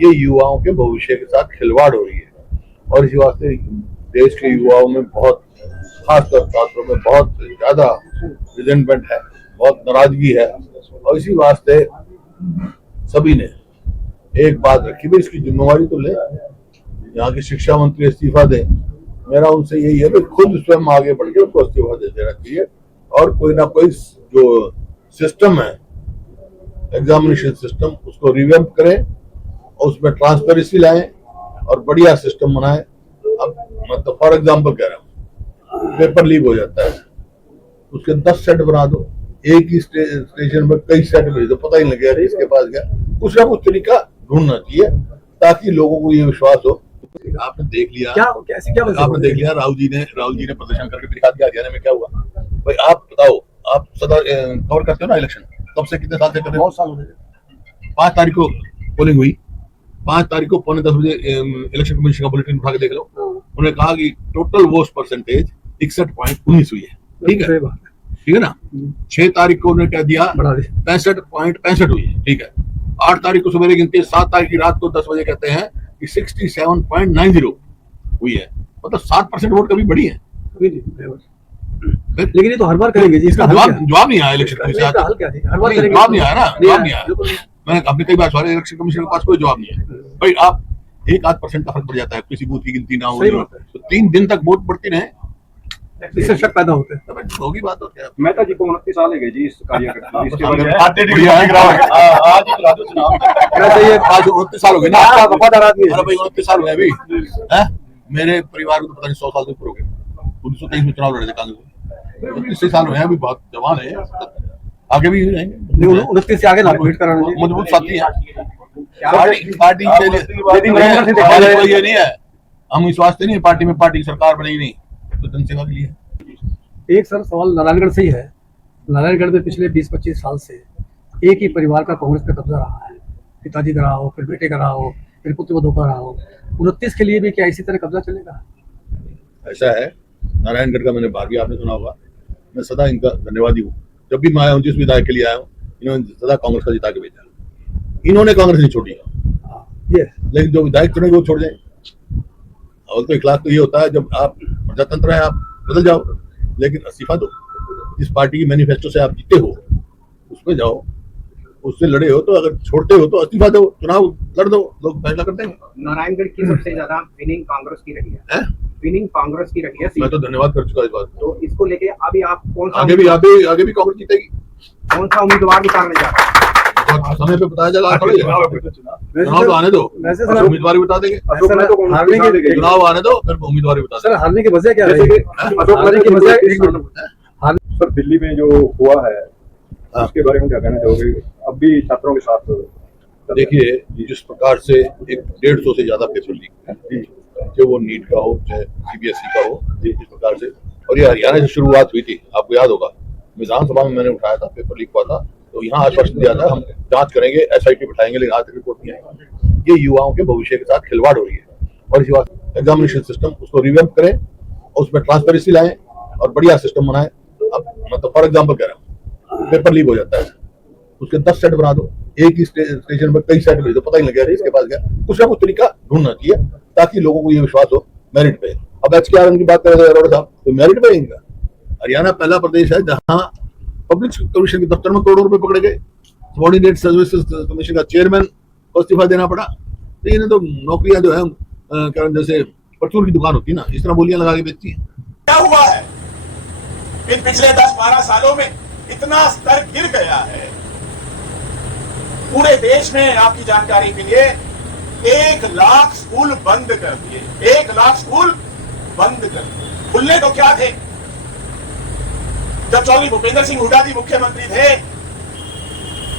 ये युवाओं के भविष्य के साथ खिलवाड़ हो रही है और इसी वास्ते देश के युवाओं में बहुत, खासकर छात्रों में बहुत ज्यादा रिजेंटमेंट है, बहुत नाराजगी है। और इसी वास्ते सभी ने एक बात रखी, भाई इसकी जिम्मेवारी तो ले, यहाँ की शिक्षा मंत्री इस्तीफा दे। मेरा उनसे यही है कि खुद स्वयं आगे बढ़ के उसको इस्तीफा दे देना चाहिए और कोई ना कोई जो सिस्टम है, एग्जामिनेशन सिस्टम, उसको रिवैम्प करें और उसमें ट्रांसपेरेंसी लाएं और बढ़िया सिस्टम बनाएं। अब मतलब फॉर एग्जाम्पल कह रहा हूँ, पेपर लीक हो जाता है, उसके 10 सेट बना दो, एक ही स्टेशन पर कई सेट भेज दो, पता ही नहीं लगेगा इसके पास गया। कुछ ना कुछ तरीका ढूंढना चाहिए ताकि लोगों को ये विश्वास हो। आपने देख लिया आपने देख लिया राहुल जी ने प्रदर्शन करके दिखा दिया हरियाणा में क्या हुआ। भाई आप बताओ, आप सदा कवर करते हो ना इलेक्शन, कब से कितने साल से कर रहे हो? बहुत साल हो गए। 5 तारीख को पोलिंग हुई, 5 तारीख को 9:45 बजे इलेक्शन कमीशन का बुलेटिन उठा के देख लो। उन्होंने कहा कि टोटल वोट परसेंटेज 61.19 हुई है। ठीक है ना। 6 तारीख को उन्होंने क्या दिया, 65.65 हुई है। ठीक है। 8 तारीख को सुबह गिनती है, 7 तारीख की रात को 10 बजे कहते हैं कि 67.90 हुई है। मतलब 7% वोट कभी बढ़ी है। लेकिन ये तो हर बार करेंगे जी, इसका जवाब नहीं आया इलेक्शन कमीशन, जवाब नहीं आया ना, जवाब नहीं आया। मैंने अपने कई बार सवाल, इलेक्शन कमीशन के पास कोई जवाब नहीं है। भाई आप 1-8% का फर्क पड़ जाता है, किसी बूथ की गिनती ना हो तो 3 दिन तक वोट बढ़ती रहे, इससे शक पैदा होते हैं। होगी बात होती है। मेहता जी को 29 साल है जी इस कार्यकर्ता आज 29 साल हो गए ना, वफादार आदमी है। अरे भाई 29 साल हुए अभी। मेरे परिवार को तो पता नहीं 100 साल से ऊपर हो गए। 1923 में चुनाव लड़े थे कांग्रेस में। 29 साल हुए हैं, अभी बहुत जवान है, आगे भी रहेंगे। 29 से आगे ना वेट कराना, मजबूत साथी है पार्टी के लिए नहीं है। हम इस वास्ते नहीं है पार्टी में, पार्टी सरकार बनेगी नहीं तो जनसेवा के लिए। एक सर सवाल नारायणगढ़ से ही है। नारायणगढ़ में पिछले 20-25 साल से एक ही परिवार का कांग्रेस पे कब्जा रहा है। पिताजी का रहा हो, फिर बेटे का रहा हो, फिर पुत्र वधू का रहा हो। 29 के लिए भी क्या इसी तरह कब्जा चलेगा? ऐसा है, नारायणगढ़ का मैंने बात भी आपने सुना होगा। मैं सदा इनका धन्यवादी हूँ। जब भी मैं आया हूँ, जिस विधायक के लिए आया हूँ, इन्होंने सदा कांग्रेस का जिता के भेजा। इन्होंने कांग्रेस नहीं छोड़ी, लेकिन जो विधायक चुने वो छोड़ जाए। और तो इखलास तो ये होता है, जब आप प्रजातंत्र है आप बदल जाओ, लेकिन इस्तीफा दो। जिस पार्टी की मैनिफेस्टो से आप जीते हो उसमें जाओ, उससे लड़े हो, तो अगर छोड़ते हो तो इस्तीफा दो, चुनाव लड़ दो, लोग फैसला करते हैं। नारायणगढ़ की सबसे ज्यादा विनिंग कांग्रेस की रही है, विनिंग कांग्रेस की रही है। मैं तो धन्यवाद कर चुका इस बात। तो इसको लेके अभी आप कौन सा आगे भी कांग्रेस जीतेगी। कौन सा उम्मीदवार उतारने जा रहे हैं? समय पे बताया जाएगा। चुनाव तो आने दो, उम्मीदवार बता देंगे। चुनाव आने दो, फिर उम्मीदवार बता देंगे। हारने की वजह क्या है? सर दिल्ली में जो हुआ है उसके बारे में क्या कहना चाहोगे? अब भी छात्रों के साथ देखिए, जिस प्रकार से 150 से ज्यादा पेपर लीक है, चाहे वो नीट का हो, चाहे CBSE का हो, जिस प्रकार से, और ये हरियाणा से शुरुआत हुई थी, आपको याद होगा। विधानसभा में मैंने उठाया था, पेपर लीक हुआ था, तो यहाँ आश्वासन दिया था हम जांच करेंगे, SIT बिठाएंगे, लेकिन आज तक रिपोर्ट नहीं आई। ये युवाओं के भविष्य के साथ खिलवाड़ हो रही है और इसी बात एग्जामिनेशन सिस्टम, उसको रिवैम्प करें और उसमें ट्रांसपेरेंसी लाएं और बढ़िया सिस्टम बनाएं। अब मतलब फॉर एग्जाम्पल कह रहा हूँ, पेपर लीक हो जाता है, उसके 10 सेट बना दो, एक ही स्टेशन पर कई सेट भेज दो, पता ही नहीं लगेगा इसके पास गया। कुछ ना कुछ तरीका ढूंढना चाहिए ताकि लोगों को ये विश्वास हो मेरिट पे। अब HKRN की बात करें अरोड़ा साहब, तो मेरिट पे इनका हरियाणा पहला प्रदेश है जहाँ पब्लिक कमीशन के दफ्तर में करोड़ों रुपए पकड़े गए। सबॉर्डिनेट सर्विसेज कमीशन का चेयरमैन को इस्तीफा देना पड़ा। तो इन्हें तो नौकरियां जो है जैसे परचून की दुकान होती है ना, इस तरह बोलियां लगा के बेचती है। क्या हुआ है इन पिछले 10-12 सालों में इतना स्तर गिर गया है पूरे देश में। आपकी जानकारी के लिए 1 लाख स्कूल बंद कर दिए, 1 लाख स्कूल बंद कर दिए। खुलने तो क्या थे, जब चौधरी भूपेंद्र सिंह हुड्डा जी मुख्यमंत्री थे,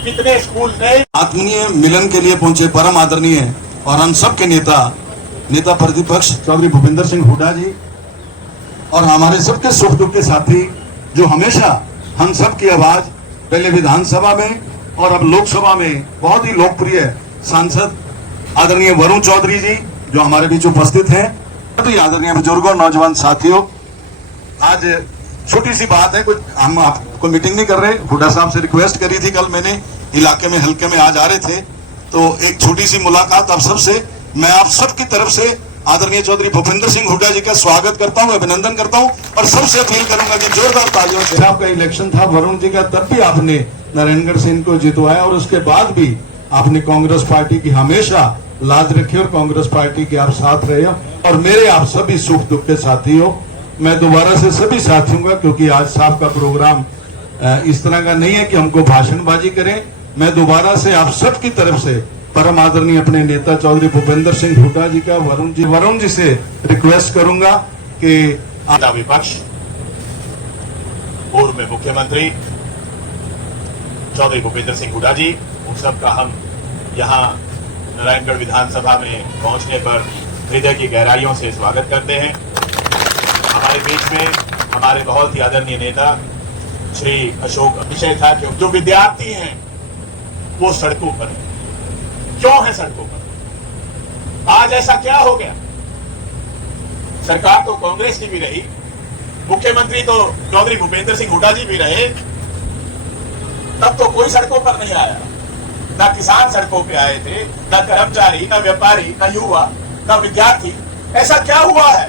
कितने स्कूल नए। आत्मीय मिलन के लिए पहुंचे परम आदरणीय और हम सब के नेता प्रतिपक्ष चौधरी भूपेंद्र सिंह हुड्डा जी और हमारे सबके सुख दुख के साथी, जो हमेशा हम सब की आवाज पहले विधानसभा में और अब लोकसभा में बहुत ही लोकप्रिय सांसद आदरणीय वरुण चौधरी जी, जो हमारे बीच उपस्थित हैं। आदरणीय बुजुर्गों, नौजवान साथियों, आज छोटी सी बात है, कुछ हम आपको मीटिंग नहीं कर रहे, हुड्डा साहब से रिक्वेस्ट करी थी, कल मैंने इलाके में हल्के में आज आ रहे थे, तो एक छोटी सी मुलाकात आप सबसे, मैं आप सबकी तरफ से आदरणीय चौधरी भूपेंद्र सिंह हुड्डा जी का स्वागत करता हूं, अभिनंदन करता हूं और सबसे अपील करूंगा कि जोरदार तालियों से। आपका इलेक्शन था वरुण जी का, तब भी आपने नारायणगढ़ से इनको जितवाया और उसके बाद भी आपने कांग्रेस पार्टी की हमेशा लाज रखी और कांग्रेस पार्टी के आप साथ रहे हो और मेरे आप सभी सुख दुख के साथी हो। मैं दोबारा से सभी साथियों का, क्योंकि आज साहब का प्रोग्राम इस तरह का नहीं है कि हमको भाषणबाजी करें, मैं दोबारा से आप सबकी तरफ से परम आदरणीय अपने नेता चौधरी भूपेंद्र सिंह हुड्डा जी का वरुण जी से रिक्वेस्ट करूंगा कि विपक्ष पूर्व में मुख्यमंत्री चौधरी भूपेंद्र सिंह हुड्डा जी, उन सब का हम यहाँ नारायणगढ़ विधानसभा में पहुंचने पर हृदय की गहराइयों से स्वागत करते हैं। हमारे बीच में हमारे बहुत ही आदरणीय नेता श्री अशोक, विषय था कि जो विद्यार्थी हैं वो सड़कों पर हैं। क्यों है सड़कों पर? आज ऐसा क्या हो गया? सरकार तो कांग्रेस की भी रही, मुख्यमंत्री तो चौधरी भूपेंद्र सिंह हुड्डा जी भी रहे, तब तो कोई सड़कों पर नहीं आया। ना किसान सड़कों पे आए थे, ना कर्मचारी, ना व्यापारी, ना युवा, ना विद्यार्थी। ऐसा क्या हुआ है?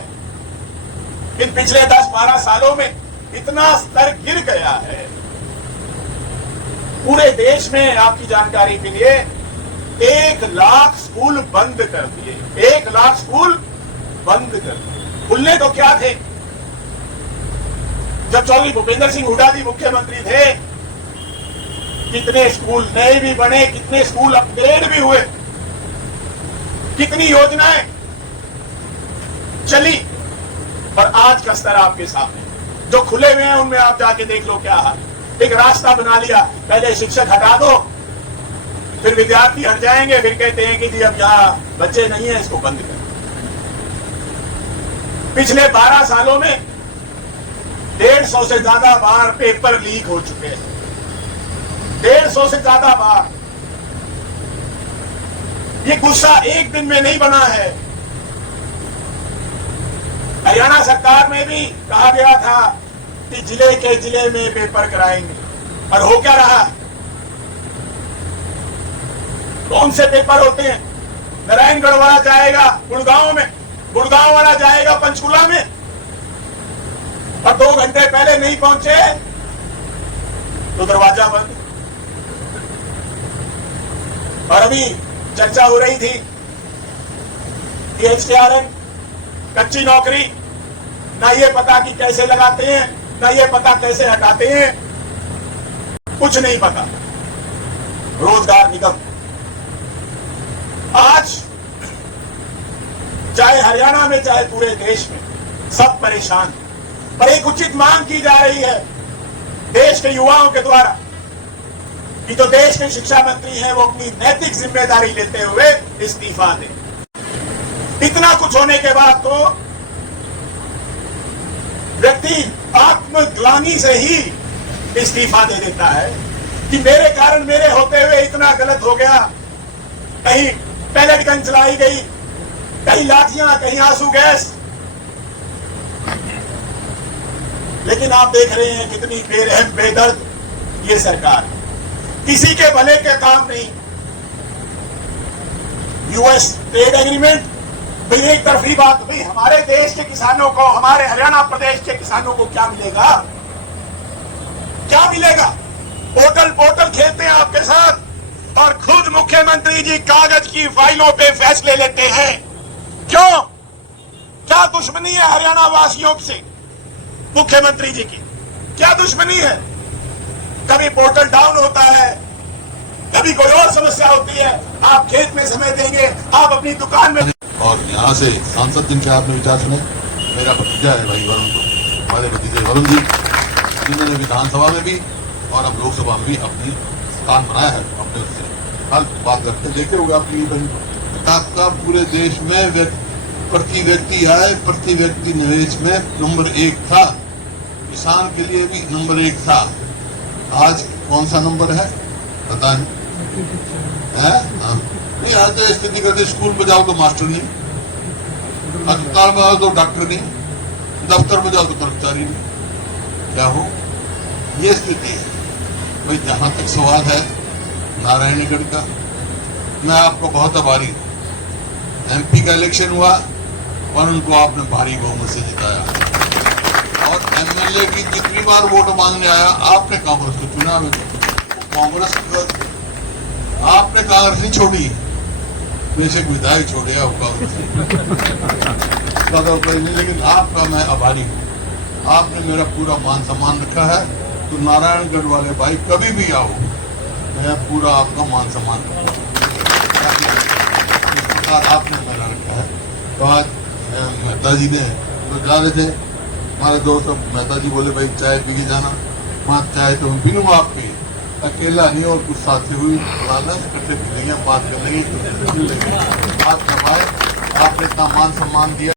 इन पिछले 10-12 सालों में इतना स्तर गिर गया है। पूरे देश में आपकी जानकारी के लिए 1 लाख स्कूल बंद कर दिए। 1 लाख स्कूल बंद कर दिए। खुलने तो क्या थे? जब चौधरी भूपेंद्र सिंह हुड्डा जी मुख्यमंत्री थे, कितने स्कूल नए भी बने, कितने स्कूल अपग्रेड भी हुए, कितनी योजनाएं चली। और आज का स्तर आपके सामने, जो खुले हुए हैं उनमें आप जाके देख लो क्या है। एक रास्ता बना लिया, पहले शिक्षक हटा दो, फिर विद्यार्थी हट जाएंगे, फिर कहते हैं कि जी अब यहाँ बच्चे नहीं है, इसको बंद कर। पिछले 12 सालों में 150 से ज्यादा बार पेपर लीक हो चुके हैं। 150 से ज्यादा बार। ये गुस्सा एक दिन में नहीं बना है। हरियाणा सरकार में भी कहा गया था कि जिले के जिले में पेपर कराएंगे, और हो क्या रहा? कौन से पेपर होते हैं? नारायणगढ़ वाला जाएगा गुड़गांव में, गुड़गांव वाला जाएगा पंचकुला में, और 2 घंटे पहले नहीं पहुंचे तो दरवाजा बंद। और अभी चर्चा हो रही थी कि HTRN कच्ची नौकरी, ना ये पता कि कैसे लगाते हैं, ना ये पता कैसे हटाते हैं, कुछ नहीं पता। रोजगार निगम आज चाहे हरियाणा में चाहे पूरे देश में सब परेशान, पर एक उचित मांग की जा रही है देश के युवाओं के द्वारा कि जो देश के शिक्षा मंत्री हैं वो अपनी नैतिक जिम्मेदारी लेते हुए इस्तीफा दें। इतना कुछ होने के बाद तो व्यक्ति आत्मग्लानि से ही इस्तीफा दे देता है कि मेरे कारण, मेरे होते हुए इतना गलत हो गया। कहीं पैलेट गन चलाई गई, कहीं लाठियां, कहीं आंसू गैस। लेकिन आप देख रहे हैं कितनी बेरहम बेदर्द ये सरकार, किसी के भले के काम नहीं। यूएस ट्रेड एग्रीमेंट, भाई एक तरफी बात, भाई हमारे देश के किसानों को, हमारे हरियाणा प्रदेश के किसानों को क्या मिलेगा? क्या मिलेगा? पोर्टल खेलते हैं आपके साथ, और खुद मुख्यमंत्री जी कागज की फाइलों पे फैसले लेते हैं। क्यों? क्या दुश्मनी है हरियाणा वासियों से मुख्यमंत्री जी की? क्या दुश्मनी है? कभी पोर्टल डाउन होता है, कभी कोई और समस्या होती है, आप खेत में समय देंगे, आप अपनी दुकान में। और यहाँ से सांसद जिनके आपने विचार सुने, मेरा भतीजा है भाई वरुण, हमारे भतीजे वरुण जी, जिन्होंने विधानसभा में भी और अब लोकसभा में भी अपनी स्थान बनाया है। अपने उससे हर बात करते देखे होगा आपकी का पूरे देश में प्रति व्यक्ति आय, प्रति व्यक्ति निवेश में नंबर 1 था, किसान के लिए भी नंबर 1 था। आज कौन सा नंबर है पता नहीं है? नहीं, आज तो स्थिति करते स्कूल में जाओ तो मास्टर नहीं, अस्पताल में जाओ तो डॉक्टर नहीं, दफ्तर में जाओ तो कर्मचारी नहीं। क्या हो? ये स्थिति है भाई। जहां तक सवाल है नारायणगढ़ का, मैं आपको बहुत आभारी हूँ। एमपी का इलेक्शन हुआ और उनको आपने भारी बहुमत से जिताया और एमएलए की जितनी बार वोट मांगने आया आपने कांग्रेस को चुना में कांग्रेस आपने कांग्रेस नहीं छोड़ी, बेशक विधायक छोड़े आप कांग्रेस लेकिन आपका मैं आभारी हूँ। आपने मेरा पूरा मान सम्मान रखा है, तो नारायणगढ़ वाले भाई कभी भी आओ, मैं पूरा आपका मान सम्मान रखूंगा। इस प्रकार आपने मेरा रखा है। तो आज मेहता जी ने तो जा रहे थे, हमारे दोस्त मेहता जी बोले भाई चाय पी के जाना, वहाँ चाय तो बिनू आप पी, अकेला नहीं और कुछ साथ से हुई बुलाना, इकट्ठे पी लेंगे, बात कर लेंगे, बात करवाए। आपने इतना मान सम्मान दिया।